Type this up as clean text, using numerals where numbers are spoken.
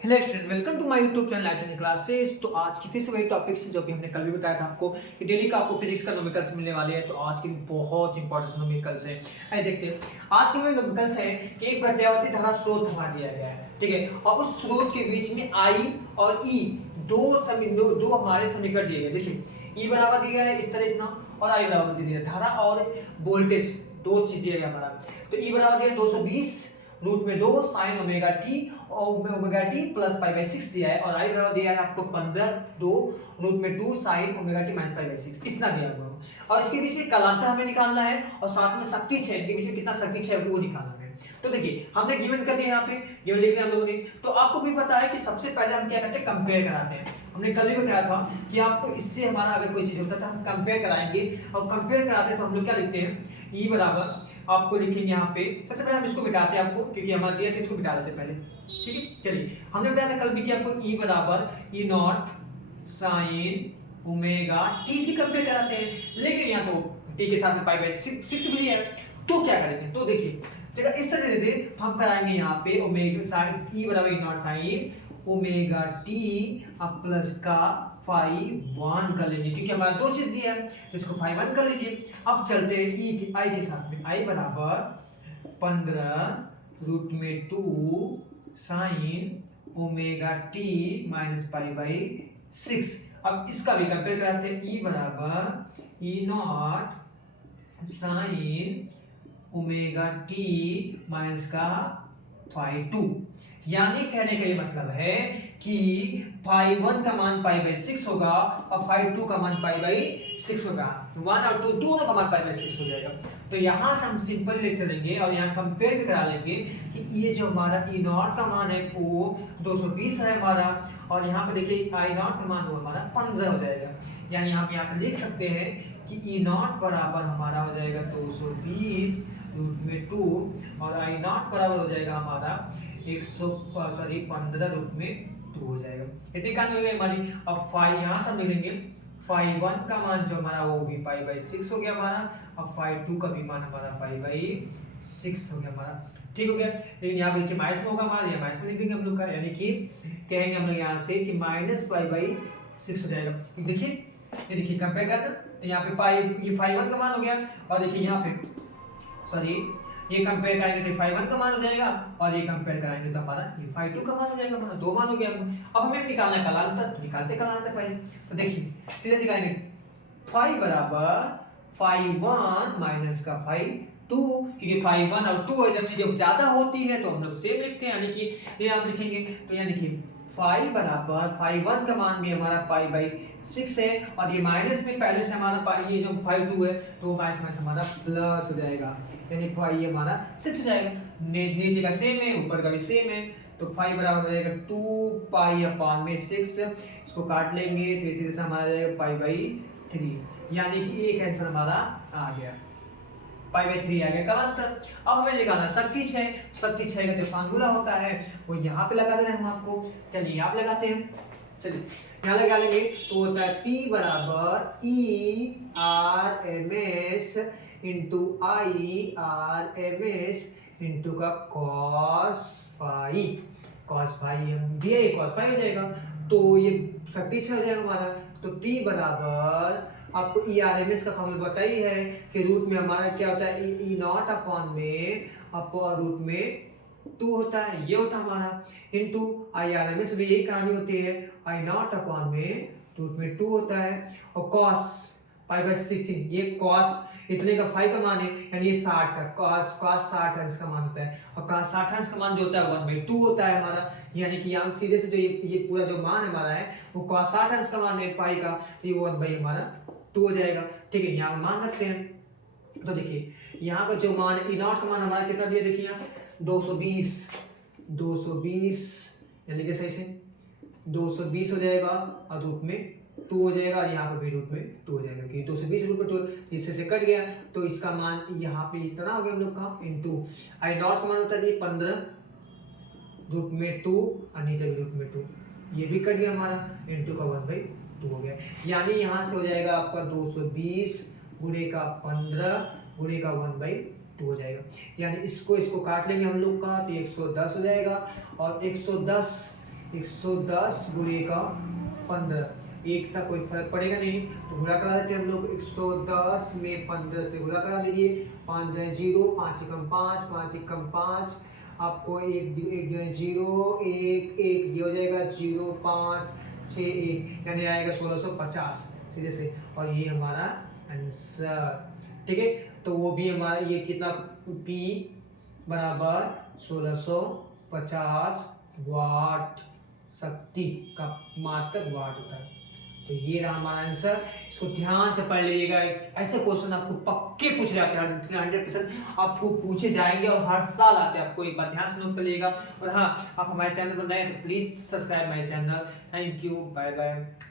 Hello student, welcome to my YouTube channel live classes. तो आज की फिर से वही टॉपिक से जो भी हमने कल भी बताया था आपको कि डेली का आपको फिजिक्स का न्यूमेरिकल्स मिलने वाले हैं। तो आज की बहुत इंपॉर्टेंट न्यूमेरिकल्स है। आइए देखते हैं आज के में न्यूमेरिकल्स है कि एक प्रत्यावर्ती धारा स्रोत हमारा दिया गया है, ठीक है, और उस स्रोत के बीच में आई और ई दो हमारे समीकरण दिए गए। देखिए ई बराबर दिया है इस तरह इतना, और आई बराबर दिया है धारा और वोल्टेज, दो चीजें है हमारा। तो ई बराबर दिया है 220 रूट में 2 साइन ओमेगा टी और omega T plus pi by 6 दिया है, और आई बराबर दिया है आपको 15 2 रूट में 2 sine omega t minus pi by 6 इतना दिया हुआ है। और इसके बीच में कलांतर हमें निकालना है, और साथ में शक्ति क्षय, इनके बीच में कितना शक्ति क्षय है वो निकालना है। तो देखिए हमने गिवन कर दिया, यहाँ पे गिवन लिख लिया हम लोगों ने। तो आपको भी पता है कि सबसे पहले हम क्या करते हैं, कंपेयर कराते हैं। हमने कल भी बताया था कि आपको इससे हमारा अगर कोई चीज होता है तो हम कंपेयर कराएंगे, और कंपेयर कराते हैं तो हम लोग क्या लिखते हैं, ई बराबर आपको लिखेंगे यहाँ पे। सबसे पहले हम इसको मिटाते हैं आपको, क्योंकि हमारा दिया था इसको मिटा देते पहले, ठीक है। चलिए हमने बताया था कल भी कि आपको ई बराबर E naught sine omega T से कंपेयर कराते हैं, लेकिन यहाँ तो टी के साथ में पाई बाई 6 भी है। तो क्या करेंगे, तो देखिए जगह इस तरह से हम कराएंगे यहाँ पे ओमेगा साइन ई बराबर E naught sine omega T अब प्लस का फाइव वन कर लेंगे, क्योंकि हमारा दो चीज दिया है तो इसको फाइव वन कर लीजिए। अब चलते हैं ई की आई के साथ में, आई बराबर 15 रूट में 2 sine omega t minus pi by 6। अब इसका भी कंपेयर कराते हैं, ई बराबर E naught sine omega t minus का फाइव 2। यानी कहने का ये मतलब है कि फाइव वन का मान पाई बाई 6 होगा और फाइव 2 का मान पाई बाई 6 होगा। 1 और 2 दोनों का मान पाई बाई 6 हो जाएगा। तो यहाँ से हम सिंपल ले चलेंगे और यहाँ कंपेयर भी करा लेंगे कि ये जो हमारा ई नॉट का मान है वो 220 है हमारा, और यहाँ पे देखिए आई नॉट का मान वो हमारा 15 हो जाएगा। यानी हम यहाँ पे लिख सकते हैं कि ई नॉट बराबर हमारा हो जाएगा 220 रूट में 2, और आई नॉट बराबर हो जाएगा हमारा 15 रूट में 2 हो जाएगा। इतनी कहानी हुई हमारी। अब फाइव यहाँ से मिलेंगे, फाइव वन का मान जो हमारा वो भी पाई बाई 6 हो गया हमारा, अब फाइव 2 का भी मान हमारा पाई बाई 6 हो गया हमारा, ठीक हो गया। लेकिन यहाँ देखिए माइनस में होगा हमारा, यहाँ माइनस में लिख देंगे हम लोग का, यानी कि कहेंगे हम लोग यहाँ से कि माइनस पाई बाई 6 हो जाएगा। देखिए ये देखिए कंपेयर करना, तो यहाँ पे पाई ये फाइव वन का मान हो गया, और देखिए यहाँ पे सॉरी ये कंपेयर करेंगे तो फाइव वन का मान हो जाएगा, और ये कंपेयर कराएंगे तो हमारा ये फाइव 2 का मान हो जाएगा, हमारा दो मान हो गया। अब हमें निकालना है कलांतर, तो निकालते कलांतर पहले। तो देखिए सीधे निकालेंगे, फाइव बराबर फाइव वन माइनस का फाइव 2, क्योंकि फाइव वन और 2 जब चीजें ज्यादा होती है तो हम लोग सेम लिखते हैं, यानी कि ये आप लिखेंगे। तो यहाँ देखिए फाइव बराबर फाइव वन का मान भी हमारा पाई बाई 6 है, और ये माइनस में पहले से हमारा पाई, ये जो फाइव 2 है तो वो माइनस माइनस हमारा प्लस हो जाएगा, यानी पाई ये हमारा 6 हो जाएगा। नीचे का सेम है, ऊपर का भी सेम है, तो फाइव बराबर हो जाएगा 2 पाई अपॉन में 6। इसको काट लेंगे तो इसी तरह से हमारा जाएगा पाई बाई 3, यानी कि एक आंसर हमारा आ गया, पाई बाई 3 आ गया कलांतर। अब हमें निकालना शक्ति क्षय। शक्ति क्षय का जो फार्मूला होता है वो यहाँ पे लगा देना हम आपको। चलिए यहाँ पे लगाते हैं, चलिए यहाँ लगा लेंगे। तो होता है P बराबर E R M S into I R M S into का कॉस फाइव। कॉस फाइव हम दिए, कॉस फाइव हो जाएगा, तो ये शक्ति क्षय हो जाएगा हमारा। तो P बराबर आपको ई आर एम एस का फॉर्मूला पता ही है कि रूट में हमारा क्या होता है, ई नॉट अपॉन में आपको रूट में 2 होता है, ये होता है हमारा, into I R M S भी यही कहानी होती है, आई नॉट अपॉन में रूट में 2 होता है, और कॉस पाई बाई 16, ये कॉस इतने का 5 का मान है, यानी ये 60 का कॉस 60 अंश का मान होता है, और कॉस 60 अंश का मान जो होता है 1/2 होता है हमारा। यानी कि यहाँ सीधे से जो ये पूरा जो मान हमारा है वो कॉस 60 अंश का मान है पाई का, ये 1/2 हमारा 2 हो जाएगा, ठीक है। यहाँ मान रखते हैं। तो देखिए यहाँ का जो मान ई नॉट का मान हमारा कितना दिया, देखिए यहाँ 220 यानी कि सही से 220 हो जाएगा, और रूट में 2 हो जाएगा, और यहाँ पर भी रूट में 2 हो जाएगा, क्योंकि 220 रूट में 2 इससे से कट गया, तो इसका मान यहाँ पे इतना हो गया हम लोग का, इंटू आई नॉट का मान होता है 15 रूट में 2, और नीचे भी रूट में 2, ये भी कट गया हमारा, इंटू का 1/2 हो गया। यानी यहाँ से हो जाएगा आपका 220 गुणे का 15 गुणे का 1/2 हो जाएगा। यानी इसको काट लेंगे हम लोग का, तो 110 हो जाएगा, और 110 110 गुणे का 15, एक सा कोई फर्क पड़ेगा नहीं, तो गुणा करा देते हैं हम लोग। 110 में 15 से गुणा करा दीजिए, 5 जाए 0, 5 एकम 5, 5 एकम 5, आपको एक जो 0 1 1 ये हो जाएगा 0 5 6 1, यानी आएगा 1650 सीधे से, और ये हमारा आंसर। ठीक है, तो वो भी हमारा ये कितना, P बराबर 1650 वाट शक्ति का मात्रक वाट होता है। तो ये रहा हमारा आंसर, इसको ध्यान से पढ़ लीजिएगा। ऐसे क्वेश्चन आपको पक्के पूछे जाते हैं, 100% आपको पूछे जाएंगे और हर साल आते हैं, आपको एक बार ध्यान से नोट कर लीजिएगा। और हाँ, आप हमारे चैनल पर नए हैं तो please subscribe my channel. Thank you, bye bye.